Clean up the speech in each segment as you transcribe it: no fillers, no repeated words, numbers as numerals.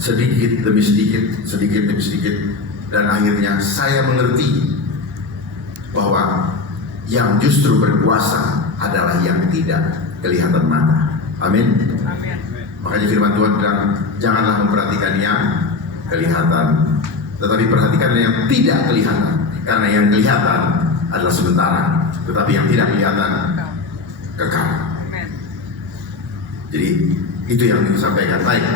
sedikit demi sedikit, dan akhirnya saya mengerti bahwa yang justru berkuasa adalah yang tidak kelihatan mata. Amin. Makanya firman Tuhan bilang, janganlah memperhatikan yang kelihatan, tetapi perhatikan yang tidak kelihatan, karena yang kelihatan adalah sementara, tetapi yang tidak kelihatan kekal. Jadi itu yang disampaikan. Baik,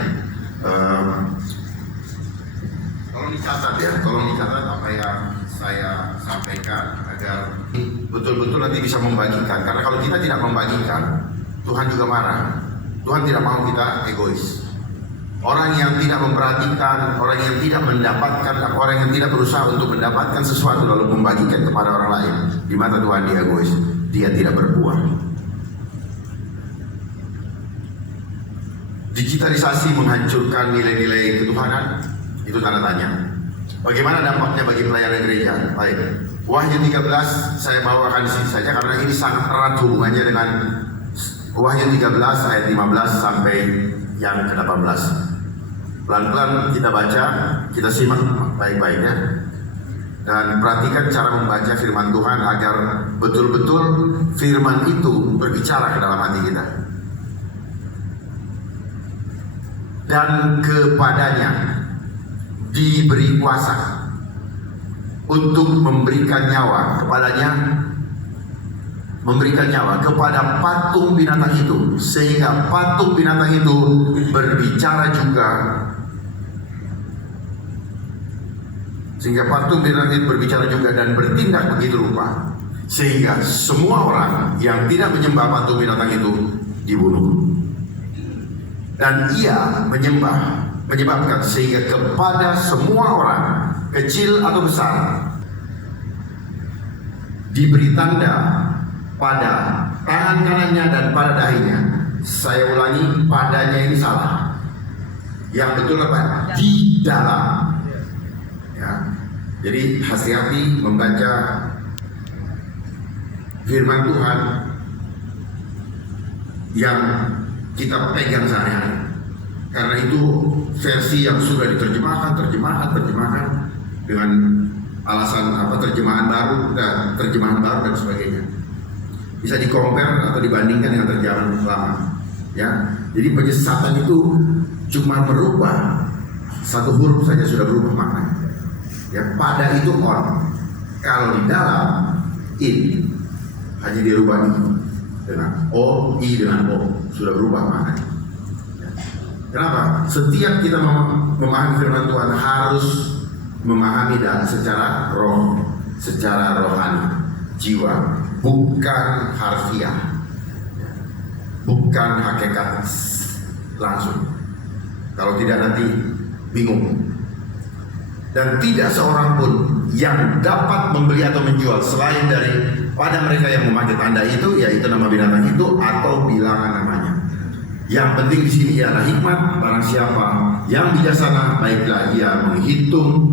tolong dicatat apa yang saya sampaikan agar betul-betul nanti bisa membagikan. Karena kalau kita tidak membagikan, Tuhan juga marah. Tuhan tidak mau kita egois. Orang yang tidak memperhatikan, orang yang tidak mendapatkan, orang yang tidak berusaha untuk mendapatkan sesuatu lalu membagikan kepada orang lain, di mata Tuhan dia egois. Dia tidak berbuah. Digitalisasi menghancurkan nilai-nilai ketuhanan, itu tanda tanya. Bagaimana dampaknya bagi pelayanan gereja? Baik, Wahyu 13 saya bawakan di sini saja karena ini sangat erat hubungannya dengan Wahyu 13 ayat 15 sampai yang ke-18. Pelan-pelan kita baca, kita simak baik-baiknya, dan perhatikan cara membaca firman Tuhan agar betul-betul firman itu berbicara ke dalam hati kita. Dan kepadanya diberi kuasa untuk memberikan nyawa kepadanya, memberikan nyawa kepada patung binatang itu, sehingga patung binatang itu berbicara juga, dan bertindak begitu rupa, sehingga semua orang yang tidak menyembah patung binatang itu dibunuh. Dan ia menyebabkan sehingga kepada semua orang, kecil atau besar, diberi tanda pada tangan kanannya dan pada dahinya. Saya ulangi, padanya ini salah. Yang betul apa? Di dalam. Ya. Jadi hati-hati membaca firman Tuhan yang kita pegang sehari-hari. Karena itu versi yang sudah diterjemahkan dengan alasan terjemahan baru dan sebagainya. Bisa di-compare atau dibandingkan dengan terjemahan lama. Ya. Jadi penyesatan itu cuma merubah satu huruf saja sudah berubah maknanya. Ya, pada itu on. Kalau di dalam in hanya dirubah dengan O, I dengan O, sudah berubah maknanya. Kenapa? Setiap kita memahami firman Tuhan harus memahami dan secara roh, secara rohani, jiwa, bukan harfiah, bukan hakikat langsung. Kalau tidak nanti bingung. Dan tidak seorang pun yang dapat membeli atau menjual selain daripada mereka yang memakai tanda itu, yaitu nama binatang itu atau bilangan namanya. Yang penting di sini ialah hikmat. Barang siapa yang bijaksana, baiklah ia menghitung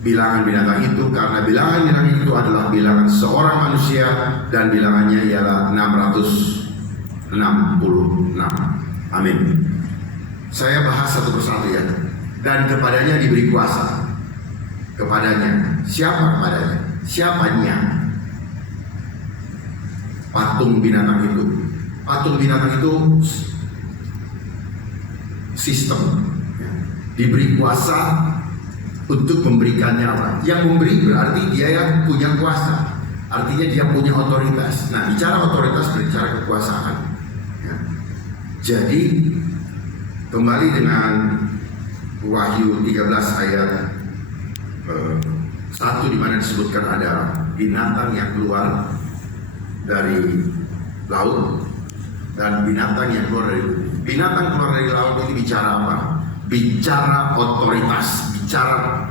bilangan binatang itu, karena bilangan binatang itu adalah bilangan seorang manusia dan bilangannya ialah 666. Amin. Saya bahas satu persatu ya. Dan kepadanya diberi kuasa. Kepadanya. Siapa kepadanya? Siapanya? Patung binatang itu. Patung binatang itu sistem. Diberi kuasa untuk memberikan nyawa. Yang memberi berarti dia yang punya kuasa. Artinya dia punya otoritas. Nah, bicara otoritas berbicara kekuasaan. Ya. Jadi kembali dengan Wahyu 13 ayat 1 di mana disebutkan ada binatang yang keluar dari laut dan binatang yang keluar dari bumi. Binatang keluar dari laut ini bicara apa? Bicara otoritas, bicara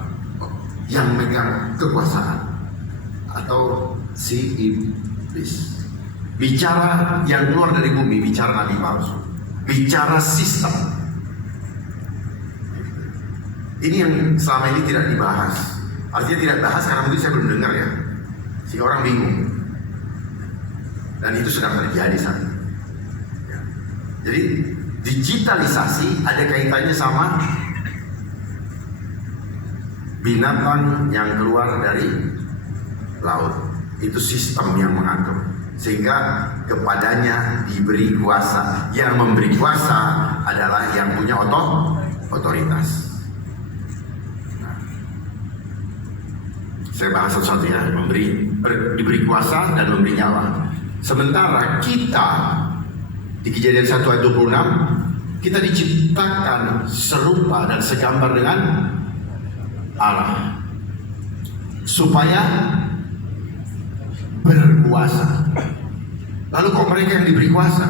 yang megang kekuasaan atau si iblis. Bicara yang keluar dari bumi, bicara nabi palsu, bicara sistem. Ini yang selama ini tidak dibahas. Artinya tidak dibahas karena mungkin saya belum dengar ya, sehingga orang bingung. Dan itu sedang terjadi saat ini. Ya. Jadi digitalisasi ada kaitannya sama binatang yang keluar dari laut. Itu sistem yang mengatur, sehingga kepadanya diberi kuasa. Yang memberi kuasa adalah yang punya otoritas. Saya bahas satu-satu ya, diberi kuasa dan memberi nyawa. Sementara kita di Kejadian 1 ayat 26, kita diciptakan serupa dan segambar dengan Allah supaya berkuasa. Lalu kok mereka yang diberi kuasa?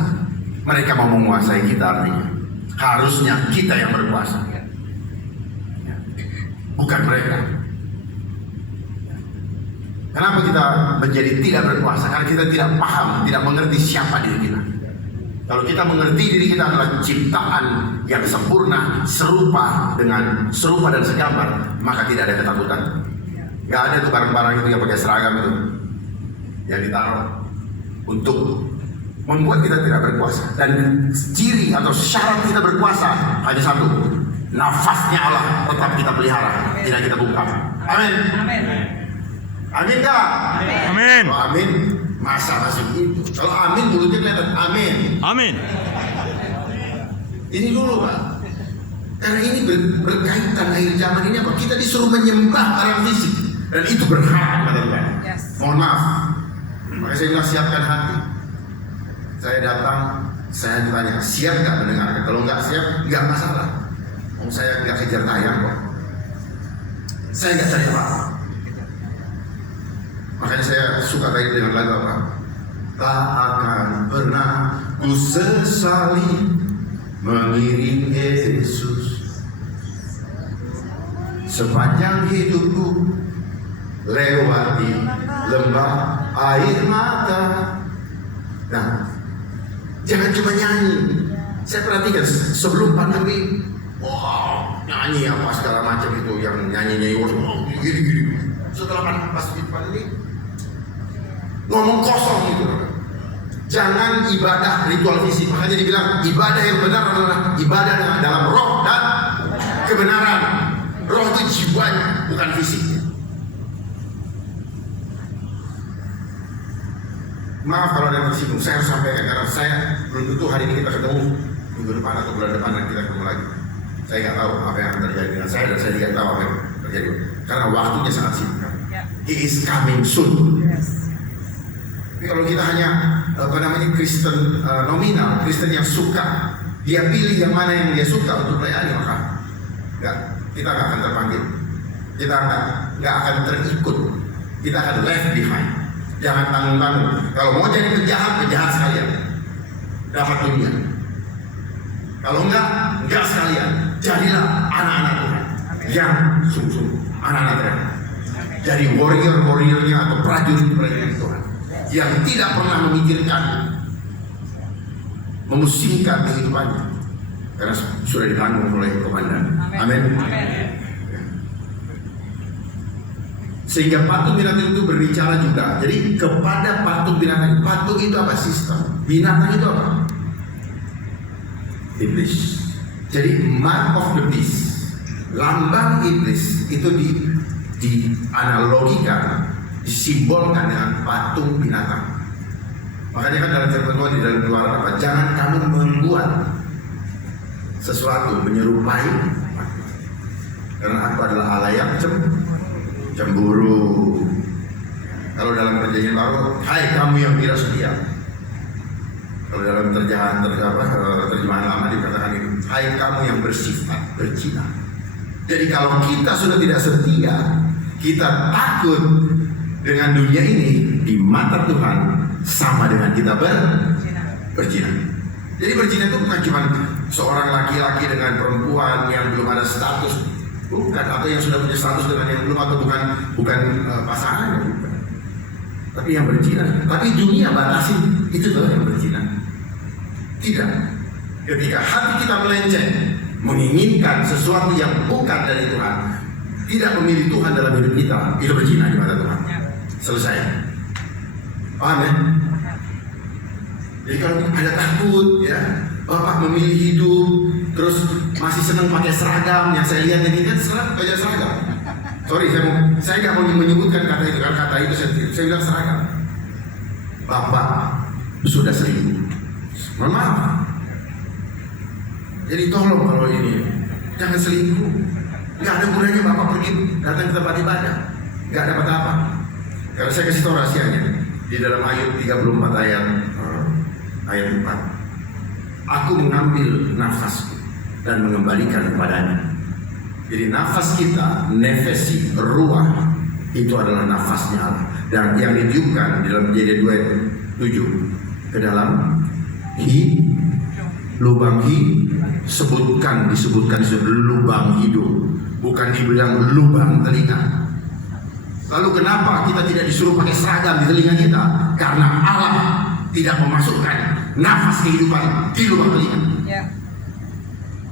Mereka mau menguasai kita, artinya harusnya kita yang berkuasa, bukan mereka. Kenapa kita menjadi tidak berkuasa? Karena kita tidak paham, tidak mengerti siapa diri kita. Kalau kita mengerti diri kita adalah ciptaan yang sempurna, serupa dan segambar, maka tidak ada ketakutan. Gak ada tuh barang-barang itu yang pakai seragam itu yang ditaruh untuk membuat kita tidak berkuasa. Dan ciri atau syarat kita berkuasa hanya satu: nafasnya Allah tetap kita pelihara, tidak kita bungkam. Amin. Amin kak? Amin. Kalau amin, masa masih gitu? Kalau amin mulutnya kelihatan amin. Amin. Ini dulu Pak, karena ini berkaitan akhir zaman ini apa? Kita disuruh menyembah barang fisik, dan itu berhak pada Tuhan. Yes. Mohon maaf, makanya saya bilang siapkan hati. Saya datang, saya ditanya siap nggak mendengarkan? Kalau nggak siap, nggak masalah. Saya nggak kejar tayang kok. Saya nggak cari apa-apa. Makanya saya suka tadi dengan lagu apa? Tak akan pernah ku sesali mengiring Yesus sepanjang hidupku, lewati lembah air mata. Nah, jangan cuma nyanyi. Saya perhatikan sebelum pandemi, nyanyi apa segala macam itu, yang nyanyi-nyanyi gini-gini. Setelah pas pandemi, ngomong kosong gitu. Jangan ibadah ritual fisik. Makanya dibilang ibadah yang benar adalah ibadah dengan dalam roh dan kebenaran. Roh itu jiwanya, bukan fisiknya. Maaf kalau ada yang tersinggung, saya harus sampaikan karena saya belum tentu hari ini kita ketemu, minggu depan atau bulan depan dan kita ketemu lagi. Saya nggak tahu apa yang akan terjadi dengan saya, dan saya tidak tahu apa yang terjadi karena waktunya sangat singkat. He is coming soon. Yes. Tapi kalau kita hanya Kristen nominal, Kristen yang suka, dia pilih yang mana yang dia suka untuk melayani, maka kita nggak akan terpanggil, kita nggak akan terikut, kita akan left behind. Jangan tanggung-tanggung. Kalau mau jadi penjahat sekalian, dapat dunia. Kalau enggak sekalian, jadilah anak-anak Tuhan yang sungguh-sungguh anak-anak Tuhan. Jadi warrior-warriornya atau prajurit-prajurit Tuhan yang tidak pernah memikirkan memusingkan kehidupannya karena sudah ditanggung oleh komandan. Amin. Sehingga patung binatang itu berbicara juga. Jadi kepada patung binatang, patung itu apa? Sistem. Binatang itu apa? Iblis. Jadi mark of the beast, lambang iblis itu dianalogikan, disimbolkan dengan patung binatang. Makanya kan dalam firman Tuhan di dalam Keluaran apa? Jangan kamu membuat sesuatu menyerupai, karena aku adalah Allah yang cemburu. Kalau dalam Perjanjian Baru, hai kamu yang tidak setia. Kalau dalam terjemahan lama dikatakan ini, hai kamu yang bersifat berzina. Jadi kalau kita sudah tidak setia, kita takut dengan dunia ini, di mata Tuhan sama dengan kita berzina. Jadi berzina itu bukan cuma seorang laki-laki dengan perempuan yang belum ada status, bukan, atau yang sudah punya status dengan yang belum, atau bukan pasangannya, bukan. Tapi yang berzina. Tapi dunia batasin itu loh yang berzina. Tidak. Ketika hati kita melenceng, menginginkan sesuatu yang bukan dari Tuhan, tidak memilih Tuhan dalam hidup kita, itu berzina di mata Tuhan. Selesai. Paham ya? Jadi kalau ada takut, ya, Bapak memilih hidup, terus masih senang pakai seragam. Yang saya lihat ini kan baju seragam. Sorry, saya nggak mau menyebutkan kata itu, karena kata itu saya bilang seragam. Bapak sudah selingkuh. Mohon maaf. Jadi tolong kalau ini jangan selingkuh. Nggak ada gunanya bapak pergi datang ke tempat ibadah, nggak dapat apa. Kalau saya kasih tahu rahasianya di dalam Ayub 34 ayat 4. Aku mengambil nafasku dan mengembalikan kepadanya. Jadi nafas kita, nefesi, ruah, itu adalah nafasnya Allah. Dan yang ditiupkan di dalam Kejadian 2:7 ke dalam lubang disebutkan lubang hidup, bukan dibilang lubang telinga. Lalu kenapa kita tidak disuruh pakai seragam di telinga kita? Karena Allah tidak memasukkan nafas kehidupan di lubang telinga.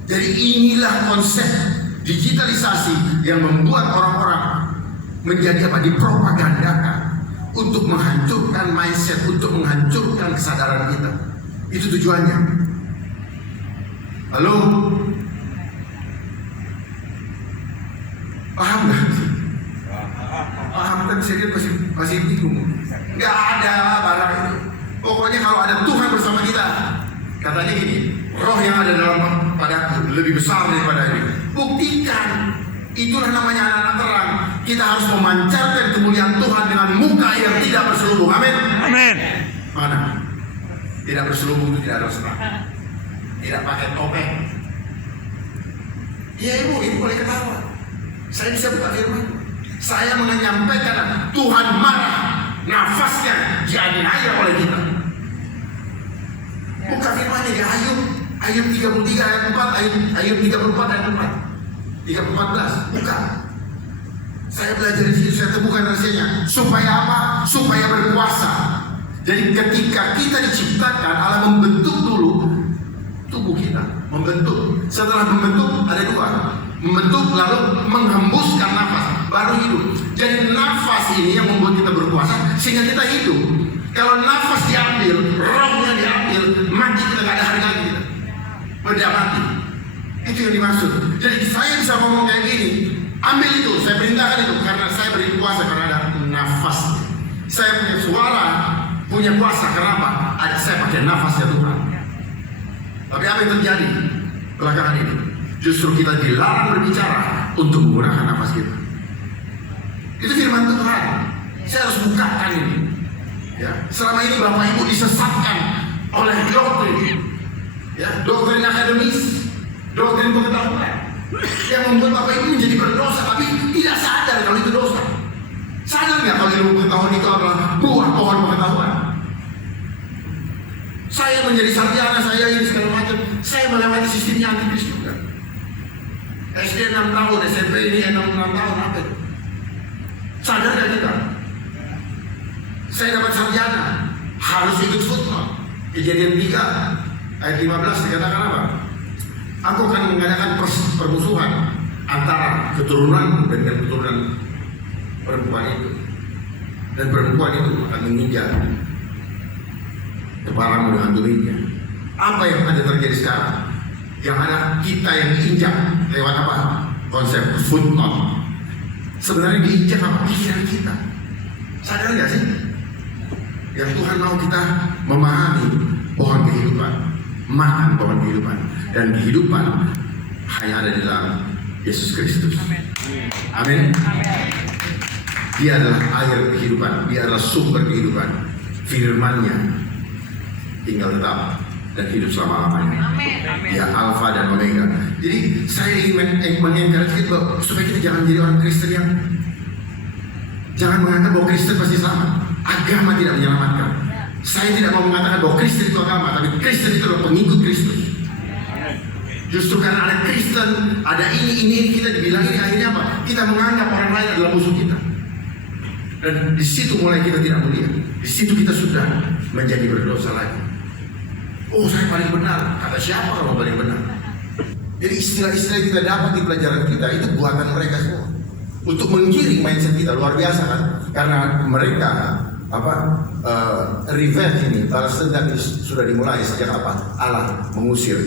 Jadi inilah konsep digitalisasi yang membuat orang-orang menjadi apa? Dipropagandakan untuk menghancurkan mindset, untuk menghancurkan kesadaran kita. Itu tujuannya. Halo? Paham nggak? Paham, tapi saya lihat masih bingung. Nggak ada barang itu. Pokoknya kalau ada Tuhan bersama kita, katanya gini, roh yang ada dalam padaku lebih besar daripada ini. Buktikan. Itulah namanya anak-anak terang. Kita harus memancarkan kemuliaan Tuhan dengan muka yang tidak berselubung. Amin. Amin. Mana? Tidak berselubung itu tidak ada serang. Tidak pakai topeng. Iya ibu, ibu boleh ketawa. Saya bisa buka firman. Saya menyampaikan Tuhan marah, nafasnya dianiaya oleh kita. Buka firmannya di Ayub 33 ayat 4, Ayub 34 ayat 4. 3:14, bukan. Saya belajar di situ, saya temukan rahasianya. Supaya apa? Supaya berkuasa. Jadi ketika kita diciptakan, Allah membentuk dulu tubuh kita, membentuk. Setelah membentuk ada dua, membentuk lalu menghembuskan nafas, baru hidup. Jadi nafas ini yang membuat kita berkuasa sehingga kita hidup. Kalau nafas diambil, rohnya diambil, mati kita nggak ada harga kita. Benda mati. Itu yang dimaksud. Jadi saya bisa ngomong kayak gini, ambil itu, saya perintahkan itu karena saya beri kuasa karena ada nafas. Saya punya suara, punya kuasa karena apa? Ada saya pakai nafasnya Tuhan. Tapi apa yang terjadi belakangan ini? Justru kita dilarang berbicara untuk menggunakan nafas kita. Itu firman Tuhan. Saya harus bukakan ini. Ya, selama ini Bapak Ibu disesatkan oleh doktrin, ya, doktrin akademis, doktrin pengetahuan yang membuat Bapak Ibu menjadi berdosa, tapi tidak sadar kalau itu dosa. Sadar nggak kalau ilmu pengetahuan itu adalah buah pohon pengetahuan? Saya menjadi sarjana, saya ini segala macam, saya melewati sistemnya antikris juga. SD 6 tahun, SMP ini 6 tahun, apa itu? Sadar nggak kita? Saya dapat sarjana, harus ikut footnote. Kejadian 3 ayat 15 dikatakan apa? Aku akan mengadakan permusuhan antara keturunan dengan keturunan perempuan itu, dan perempuan itu akan menginjak kepalamu dengan tumitnya. Apa yang ada terjadi sekarang? Yang ada kita yang diinjak lewat apa? Konsep footnote. Sebenarnya diinjak apa? Pikiran kita. Sadar nggak sih? Yang Tuhan mau kita memahami pohon kehidupan, makan pohon kehidupan, dan kehidupan hanya ada di dalam Yesus Kristus. Amin. Dia adalah air kehidupan, dia adalah sumber kehidupan. Firman-Nya tinggal tetap dan hidup selama-lamanya. Dia Alfa dan Omega. Jadi saya ingin mengencourage kita supaya kita jangan jadi orang Kristen yang jangan menganggap bahwa Kristen pasti selamat. Agama tidak menyelamatkan. Saya tidak mau mengatakan bahwa Kristen itu agama, tapi Kristen itu adalah pengikut Kristus. Justru karena ada Kristen, ada ini kita dibilang ini, akhirnya apa? Kita menganggap orang lain adalah musuh kita. Dan di situ mulai kita tidak mulia. Di situ kita sudah menjadi berdosa lagi. Oh, saya paling benar. Kata siapa kalau paling benar? Jadi istilah-istilah yang kita dapat di pelajaran kita itu buatan mereka semua. Untuk menggiring mindset kita, luar biasa kan? Karena mereka revenge ini, balas dendam sudah dimulai sejak apa? Allah mengusir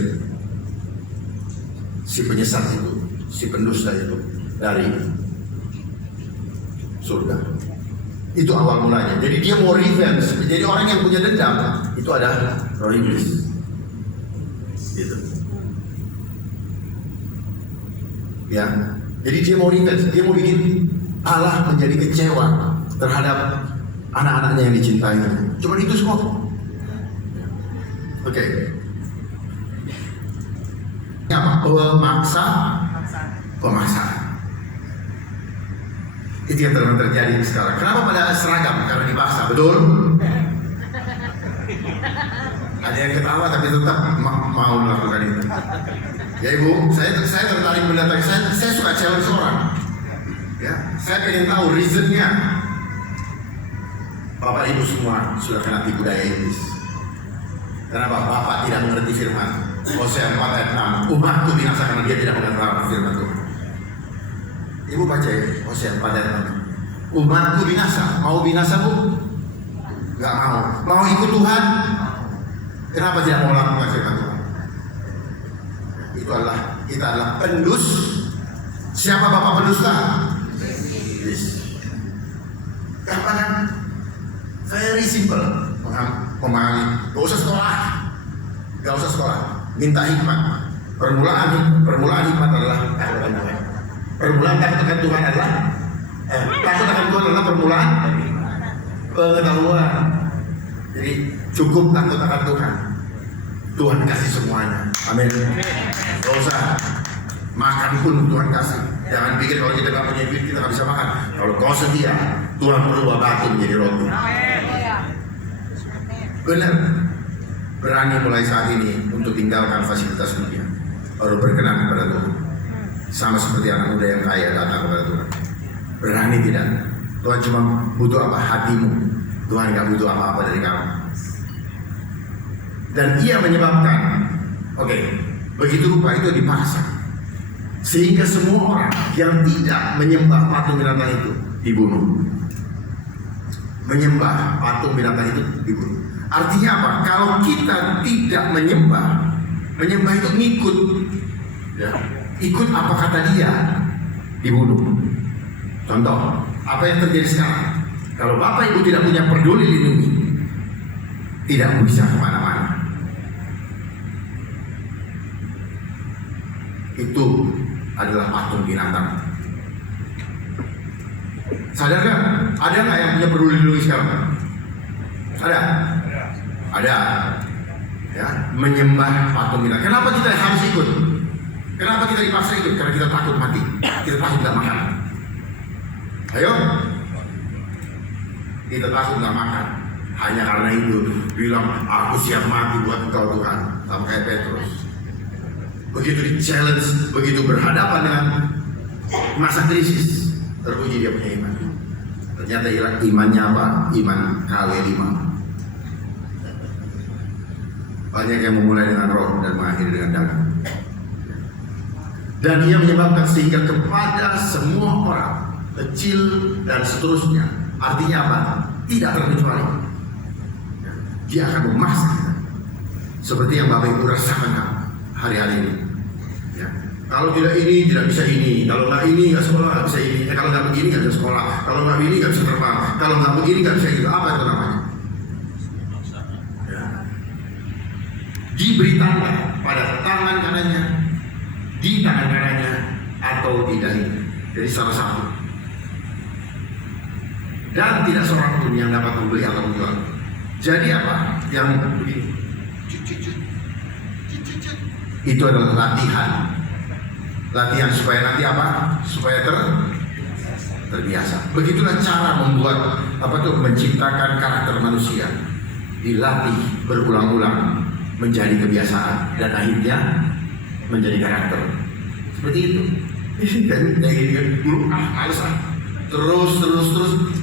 si penyesat itu, si pendusta itu dari surga. Itu awal mulanya. Jadi dia mau revenge. Jadi orang yang punya dendam itu ada roh iblis. Gitu. Ya. Jadi dia mau revenge. Dia mau bikin Allah menjadi kecewa terhadap anak-anaknya yang dicintainya. Cuma itu semua. Oke. Apa? Pemaksa. Itu yang terjadi sekarang. Kenapa pada seragam? Karena dipaksa, betul? Ada yang ketawa tapi tetap mau melakukan itu. Ya ibu, saya tertarik mendatangi. Saya suka challenge orang. Ya, saya pengen tahu reasonnya. Bapak ibu semua sudah kena tipu daya iblis. Kenapa? Bapak tidak mengerti firman. Hosea 4 ayat 6. Umatku binasa karena dia tidak mengerti firman Tuhan. Ibu baca ya, Hosea 4 ayat 6. Umatku binasa. Mau binasa bu? Gak mau. Mau ikut Tuhan? Kenapa tidak mau lakukan firman Tuhan? Kita adalah pendus. Siapa bapak pendusta? Iblis. Gampang kan? Very simple memahami. Gak usah sekolah. Minta hikmat. Permulaan hikmat adalah permulaan takut akan Tuhan adalah takut akan Tuhan adalah permulaan pengetahuan. Jadi cukup takut akan Tuhan. Tuhan kasih semuanya. Amin. Gak usah makan pun Tuhan kasih. Jangan pikir kalau kita gak punya duit kita gak bisa makan. Kalau kau setia, Tuhan merubah batu menjadi roti. Benar. Berani mulai saat ini untuk tinggalkan fasilitas dunia, baru berkenan kepada Tuhan. Sama seperti anak muda yang kaya datang kepada Tuhan. Berani tidak? Tuhan cuma butuh apa? Hatimu. Tuhan gak butuh apa-apa dari kamu. Dan ia menyebabkan, begitu rupa itu dipaksa, sehingga semua orang yang tidak menyembah patung binatang itu dibunuh. Menyembah patung binatang itu dibunuh. Artinya apa? Kalau kita tidak menyembah itu ngikut, ya, ikut apa kata dia, dibunuh. Contoh, apa yang terjadi sekarang? Kalau bapak ibu tidak punya peduli lindungi, tidak bisa kemana-mana. Itu adalah patung binatang. Sadar gak? Ada nggak yang punya peduli lindungi sekarang? Ada. Ya, menyembah patung binatang. Kenapa kita harus ikut? Kenapa kita dipaksa ikut? Karena kita takut mati. Kita takut nggak makan. Ayo, kita takut nggak makan. Hanya karena itu bilang aku siap mati buat engkau Tuhan. Sama kayak Petrus. Begitu di challenge, begitu berhadapan dengan masa krisis, teruji dia punya iman. Ternyata imannya apa? Iman kali 5. Banyak yang memulai dengan roh dan mengakhiri dengan daging. Dan ia menyebabkan sehingga kepada semua orang, kecil dan seterusnya. Artinya apa? Tidak terkecuali. Dia akan memaksa kita. Seperti yang Bapak Ibu rasakan hari-hari ini. Ya. Kalau tidak ini, tidak bisa ini. Kalau nggak ini, nggak sekolah, nggak bisa ini. Kalau nggak begini, nggak bisa sekolah. Kalau nggak begini, nggak bisa terbang. Kalau nggak begini, nggak bisa itu. Apa itu namanya? Diberi tanda pada tangan kanannya, di tangan kanannya, atau di dahinya. Jadi salah satu. Dan tidak seorang pun yang dapat membeli atau menjual. Jadi apa? Yang begini. Itu adalah latihan. Latihan supaya nanti apa? Supaya terbiasa. Begitulah cara membuat menciptakan karakter manusia. Dilatih berulang-ulang menjadi kebiasaan dan akhirnya menjadi karakter. Seperti itu. Dan dulu males terus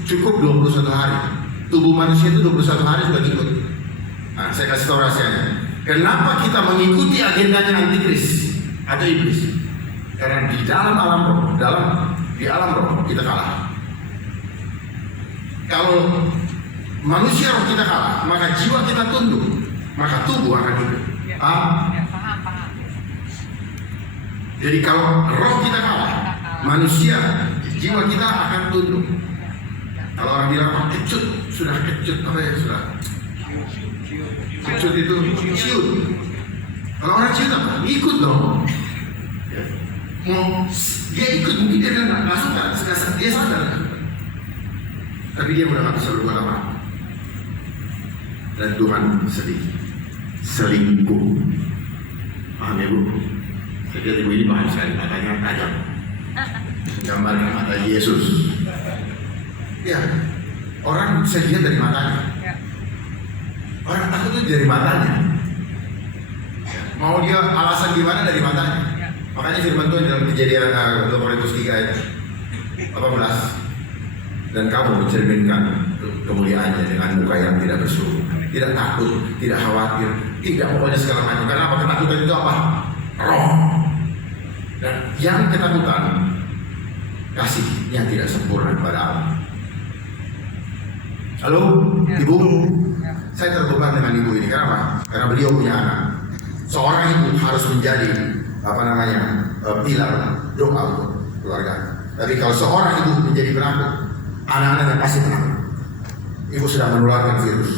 cukup 21 hari. Tubuh manusia itu 21 hari sudah ikut. Nah, saya kasih tahu rahasianya. Kenapa kita mengikuti agendanya antikris atau iblis? Karena di dalam alam roh, di alam roh kita kalah. Kalau manusia roh kita kalah, maka jiwa kita tunduk, maka tubuh akan hidup. Jadi kalau roh kita kalah, manusia, jiwa kita akan tunduk. Kalau orang bilang kecut, sudah kecut apa ya sudah? Kecut itu ciut. Kalau orang ciut apa? Ikut dong. Mau dia ikut mungkin dia nggak suka, dia sadar. Tapi dia udah nggak bisa berbuat apa. Dan Tuhan sedih, selingkuh. Paham ya Bu? Saya lihat ibu ini paham sekali, matanya tajam. Gambarkan mata Yesus. Ya, orang bisa lihat dari matanya. Orang takut itu dari matanya. Mau dia alasan gimana dari matanya. Makanya firman Tuhan dalam Kejadian 2 Korintus 3 ayat 18. Dan kamu mencerminkan kemuliaannya dengan muka yang tidak bersuruh, tidak takut, tidak khawatir, tidak pokoknya segala macam. Karena apa? Ketakutan itu apa? Roh. Dan yang ketakutan kasihnya tidak sempurna kepada Allah. Halo, Ibu. Saya terbeban dengan ibu ini. Kenapa? Karena beliau punya anak. Seorang ibu harus menjadi pilar doa untuk keluarga. Tapi kalau seorang ibu menjadi penakut, anak-anaknya pasti penakut. Ibu sedang menularkan virus.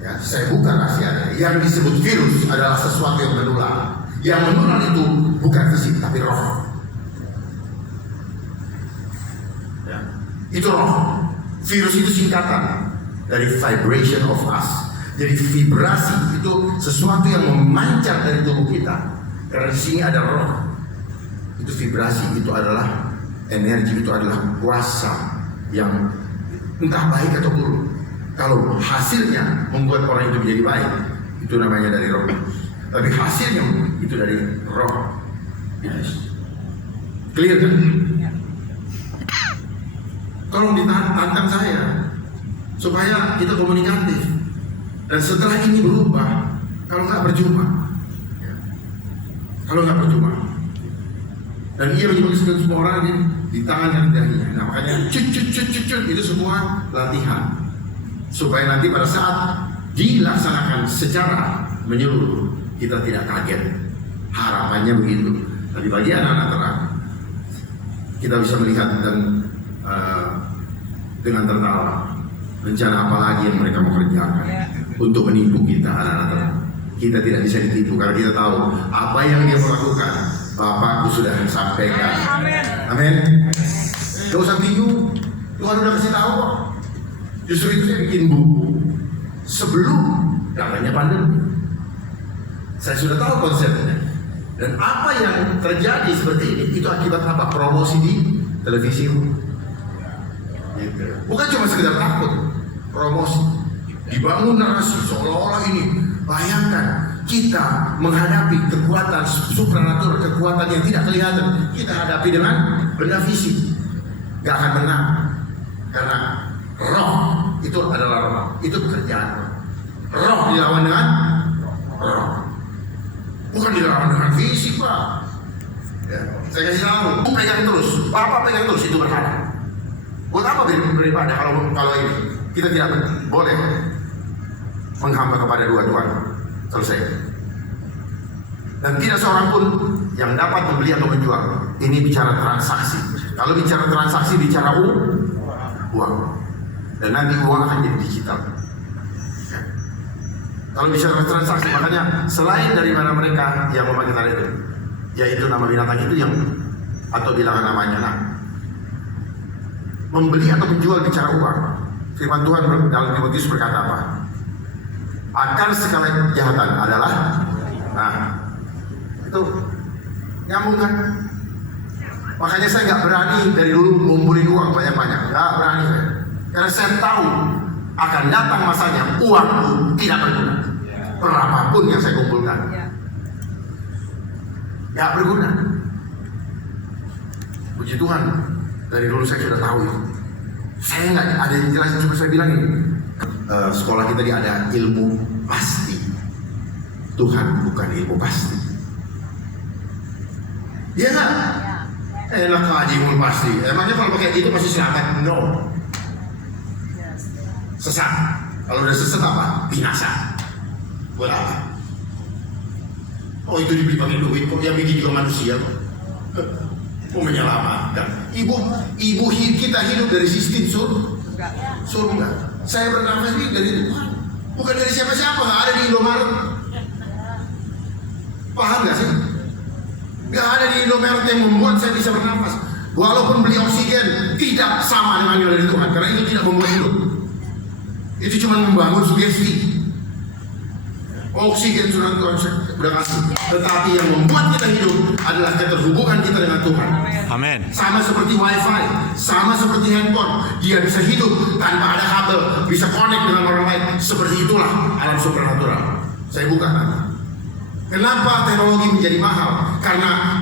Ya, saya buka rahasianya. Yang disebut virus adalah sesuatu yang menular. Yang menular itu bukan fisik tapi roh. Ya, itu roh. Virus itu singkatan dari vibration of us. Jadi vibrasi itu sesuatu yang memancar dari tubuh kita. Karena di sini ada roh. Itu vibrasi, itu adalah energi, itu adalah kuasa yang entah baik atau buruk. Kalau hasilnya membuat orang itu menjadi baik, itu namanya dari roh. Tapi hasilnya itu dari roh. Yes. Clear kan? Tolong ditantang saya supaya kita komunikatif. Dan setelah ini berubah, kalau nggak percuma. Kalau nggak percuma. Dan ia menyebabkan semua orang ini di tangan dan dahinya. Nah makanya cut itu semua latihan supaya nanti pada saat dilaksanakan secara menyeluruh kita tidak kaget. Harapannya begitu. Tapi bagi anak-anak terang kita bisa melihat dan dengan tertawa rencana apa lagi yang mereka mau kerjakan untuk menipu kita anak-anak terang. Kita tidak bisa ditipu karena kita tahu apa yang dia melakukan. Bapakku sudah sampaikan. Amin. Gak usah bingung. Tuhan udah kasih tahu kok. Justru itu saya bikin buku sebelum datangnya pandemi. Saya sudah tahu konsepnya. Dan apa yang terjadi seperti ini itu akibat apa? Promosi di televisi. Bukan cuma sekedar takut, promosi. Dibangun narasi seolah-olah ini. Bayangkan kita menghadapi kekuatan supranatural, kekuatan yang tidak kelihatan. Kita hadapi dengan benda fisik, gak akan menang. Karena roh itu adalah roh, itu pekerjaan. Roh dilawan dengan roh, bukan dilawan dengan fisik, Pak. Ya, saya kasih tahu, pegang terus, Bapak pegang terus itu berhala. Buat apa beribadah kalau ini kita tidak boleh menghamba kepada dua Tuhan. Selesai. Dan tidak seorang pun yang dapat membeli atau menjual. Ini bicara transaksi. Kalau bicara transaksi bicara uang. Dan nanti uang akan jadi digital. Ya. Kalau bicara transaksi, makanya selain dari mana mereka yang memakai tanda itu, yaitu nama binatang itu yang atau bilangan namanya. Nah, membeli atau menjual bicara uang. Firman Tuhan dalam Timotius berkata apa? Akar segala kejahatan adalah, nah itu nyambung kan? Makanya saya nggak berani dari dulu ngumpulin uang banyak-banyak, nggak berani saya. Karena saya tahu akan datang masanya uang tidak berguna, berapapun yang saya kumpulkan, nggak berguna. Puji Tuhan, dari dulu saya sudah tahu itu. Saya nggak ada yang jelasin, cuma saya bilang ini. Sekolah kita ada ilmu pasti. Tuhan bukan ilmu pasti. Iya nggak? Enak aja ilmu pasti. Emangnya kalau pakai itu pasti selamat? No. Sesat. Kalau udah sesat apa? Binasa. Buat apa? Oh itu dibeli pakai duit kok? Yang bikin juga manusia kok. menyelamatkan. Ibu kita hidup dari sistem surga. Saya bernafas ini dari Tuhan, bukan dari siapa-siapa. Nggak ada di Indomaret. Paham nggak sih? Nggak ada di Indomaret yang membuat saya bisa bernafas. Walaupun beli oksigen tidak sama dengan yang dari Tuhan, karena itu tidak membuat hidup. Itu cuma membangun sugesti. Oksigen sudah Tuhan sudah kasih, tetapi yang membuat kita hidup adalah keterhubungan kita dengan Tuhan. Amin. Sama seperti wifi, sama seperti handphone, dia bisa hidup tanpa ada kabel, bisa connect dengan orang lain. Seperti itulah alam supranatural. Saya buka nanti. Kenapa teknologi menjadi mahal? Karena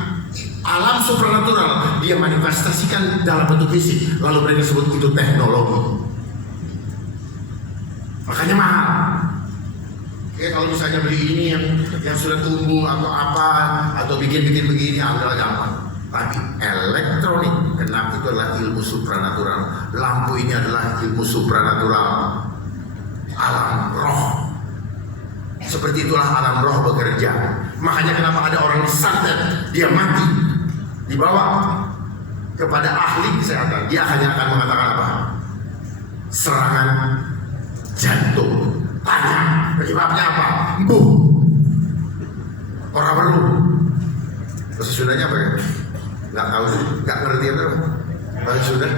alam supranatural dia manifestasikan dalam bentuk fisik, lalu mereka sebut itu teknologi. Makanya mahal. Oke, kalau misalnya beli ini yang sudah tumbuh atau apa, atau bikin begini adalah gampang. Tapi elektronik, kenapa itu adalah ilmu supranatural. Lampu ini adalah ilmu supranatural. Alam roh. Seperti itulah alam roh bekerja. Makanya kenapa ada orang disantet, dia mati, dibawa kepada ahli kesehatan, dia hanya akan mengatakan apa? Serangan jantung. Tanya, penyebabnya apa? Empuh. Orang perlu. Bahasa Sundanya apa ya? Nggak tahu sih, nggak ngerti apa. Bahasa Sunda.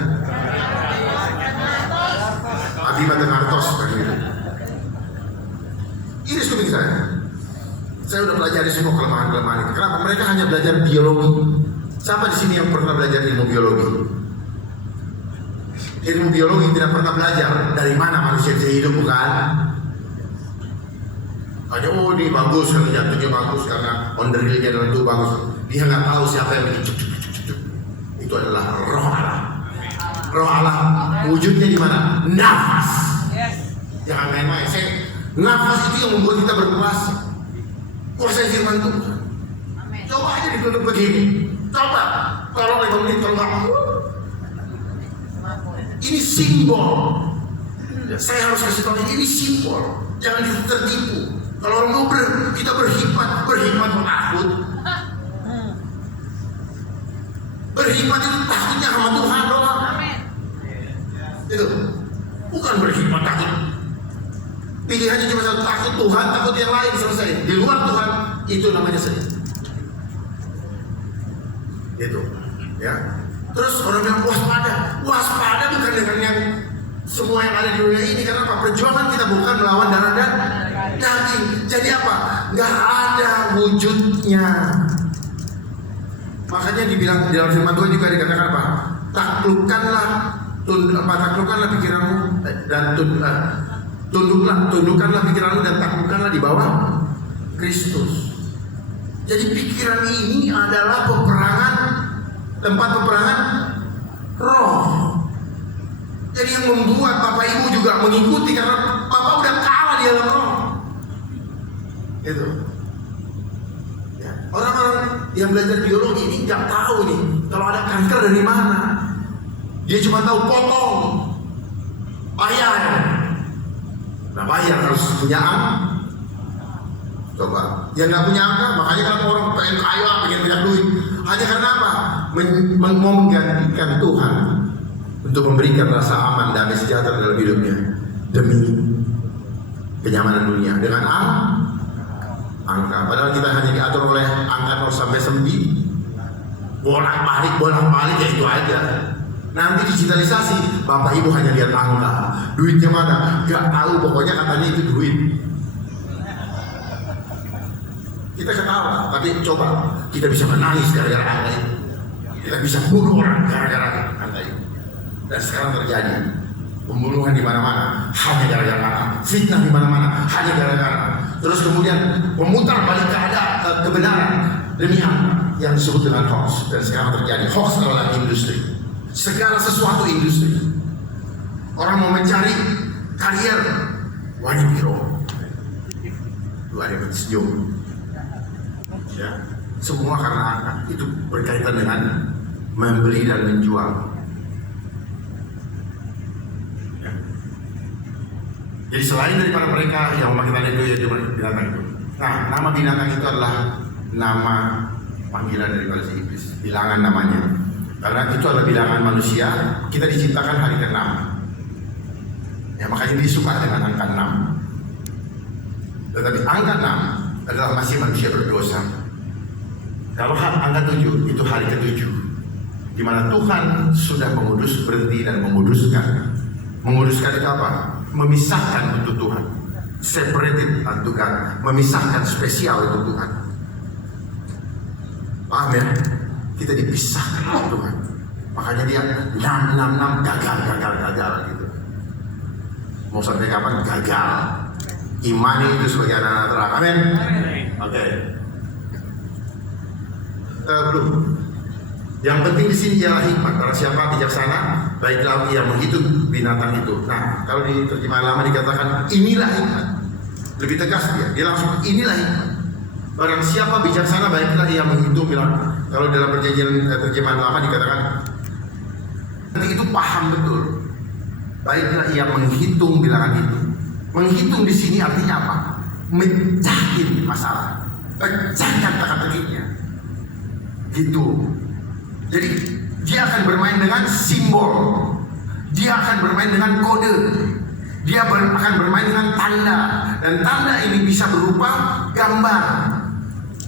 Abi Matengartos begitu. Ini studi saya. Saya udah pelajari semua kelemahan-kelemahan itu. Kenapa? Mereka hanya belajar biologi. Siapa di sini yang pernah belajar ilmu biologi? Ilmu biologi tidak pernah belajar dari mana manusia bisa hidup, bukan? Hanya ini bagus karena jantungnya bagus, karena onderdilnya dalam itu bagus. Dia nggak tahu siapa yang bikin cuk. Itu adalah roh Allah. Roh Allah wujudnya di mana? Nafas. Jangan main-main. Nafas itu yang membuat kita berkuasa. Kuasa firman Tuhan. Coba aja ditutup begini. Coba. Kalau 5 menit kalau nggak mau. Ini simbol. Saya harus kasih tahu ini simbol. Jangan tertipu. Kalau orang mau kita berhikmat takut. Berhikmat itu takutnya sama Tuhan doang. Itu bukan berhikmat takut. Pilihannya cuma satu, takut Tuhan, takut yang lain, selesai. Di luar Tuhan itu namanya sedih. Itu, ya. Terus orang bilang waspada bukan dengan yang semua yang ada di dunia ini. Karena apa? Perjuangan kita bukan melawan darah dan daging. Jadi apa? Nggak ada wujudnya. Makanya dibilang di dalam firman Tuhan juga dikatakan apa? Taklukkanlah pikiranmu dan tundukkanlah pikiranmu dan taklukkanlah di bawah Kristus. Jadi pikiran ini adalah tempat peperangan roh. Jadi yang membuat Bapak Ibu juga mengikuti karena Bapak udah kalah di dalam roh. Itu. Ya. Orang-orang yang belajar biologi ini nggak tahu nih kalau ada kanker dari mana. Dia cuma tahu potong, bayar. Nah bayar harus punya angka. Coba, yang nggak punya angka, makanya kan orang pengen kaya, pengen banyak duit. Hanya karena apa? Mau menggantikan Tuhan untuk memberikan rasa aman, damai sejahtera dalam hidupnya demi kenyamanan dunia dengan angka. Padahal kita hanya diatur oleh angka 0 sampai 9, bolak-balik ya itu aja. Nanti digitalisasi, Bapak Ibu hanya lihat angka, duitnya mana, gak tahu, pokoknya katanya itu duit. Kita ketawa, tapi coba kita bisa menangis gara-gara angka itu. Kita bisa bunuh orang gara-gara angka itu. Dan sekarang terjadi pembunuhan di mana-mana hanya gara-gara angka, fitnah di mana-mana hanya gara-gara. Terus kemudian memutar balik kebenaran demi angka yang disebut dengan hoax. Dan sekarang terjadi hoax adalah industri. Segala sesuatu industri. Orang mau mencari karier wajib hero. Lu ada senyum. Ya, semua karena angka. Itu berkaitan dengan membeli dan menjual. Ya. Jadi selain daripada mereka yang memakai tanda itu ya binatang itu. Nah, nama binatang itu adalah nama panggilan daripada si iblis, bilangan namanya. Karena itu adalah bilangan manusia, kita diciptakan hari ke-6. Ya, makanya dia suka dengan angka 6. Tetapi angka 6 adalah masih manusia berdosa. Kalau angka 7 itu hari ke-7, di mana Tuhan sudah berhenti dan memuduskan. Memuduskan itu apa? Memisahkan untuk Tuhan. Separated unto God, memisahkan spesial untuk Tuhan. Paham ya? Kita dipisahkan oleh Tuhan. Makanya dia 666 gagal gitu. Mau sampai kapan? Gagal. Imani itu sebagai anak-anak terang. Amin. Oke. Belum. Yang penting di sini ialah hikmat. Para siapa bijaksana, baiklah ia menghitung binatang itu. Nah, kalau di terjemahan lama dikatakan inilah hikmat. Lebih tegas dia langsung inilah hikmat. Barang siapa bijaksana, baiklah ia menghitung binatang. Kalau dalam perjanjian terjemahan lama dikatakan nanti itu paham betul. Baiklah ia menghitung bilangan itu. Menghitung di sini artinya apa? Mecahin masalah, pecahkan teka-tekinya. Gitu. Jadi dia akan bermain dengan simbol, dia akan bermain dengan kode, dia akan bermain dengan tanda, dan tanda ini bisa berupa gambar,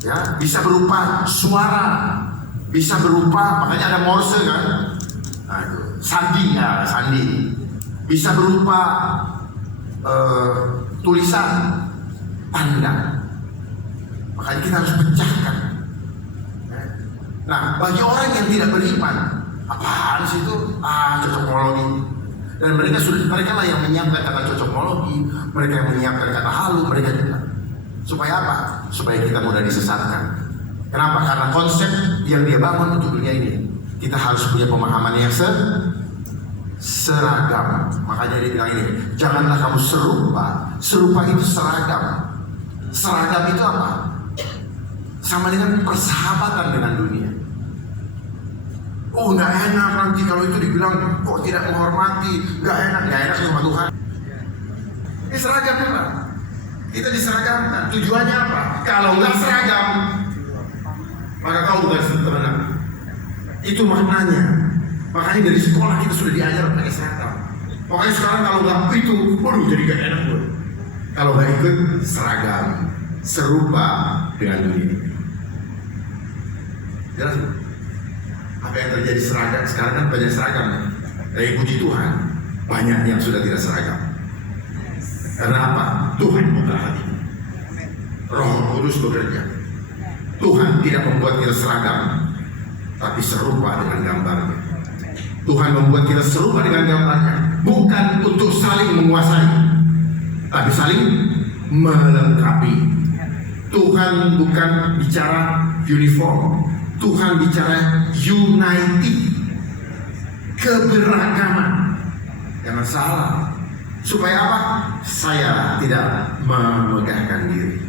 ya, bisa berupa suara, bisa berupa, makanya ada Morse kan, nah, itu. Sandi, bisa berupa tulisan, tanda, makanya kita harus pecahkan. Nah, bagi orang yang tidak beriman, apaan sih itu? Cocokmologi. Dan mereka lah yang menyiapkan kata cocokmologi, mereka yang menyiapkan kata halu, mereka juga. Supaya apa? Supaya kita mudah disesatkan. Kenapa? Karena konsep yang dia bangun untuk dunia ini, kita harus punya pemahaman yang seragam. Makanya dia bilang ini, janganlah kamu serupa. Serupa itu seragam. Seragam itu apa? Sama dengan persahabatan dengan dunia. Oh, nggak enak nanti kalau itu dibilang kok tidak menghormati, nggak enak sama Tuhan. Ini seragam apa? Kita diseragamkan. Tujuannya apa? Kalau nggak seragam, maka kau bukan teman. Itu maknanya. Makanya dari sekolah kita sudah diajar pakai seragam. Makanya sekarang kalau nggak itu, waduh jadi gak enak loh. Kalau nggak ikut seragam, serupa dengan dunia. Jelas? Apa yang terjadi seragam? Sekarang kan banyak seragam. Tapi puji Tuhan, banyak yang sudah tidak seragam. Karena apa? Tuhan buka hati. Roh Kudus bekerja. Tuhan tidak membuat kita seragam, tapi serupa dengan gambarnya. Tuhan membuat kita serupa dengan gambarnya, bukan untuk saling menguasai, tapi saling melengkapi. Tuhan bukan bicara uniform, Tuhan bicara united, keberagaman. Jangan salah. Supaya apa? Saya tidak memegahkan diri.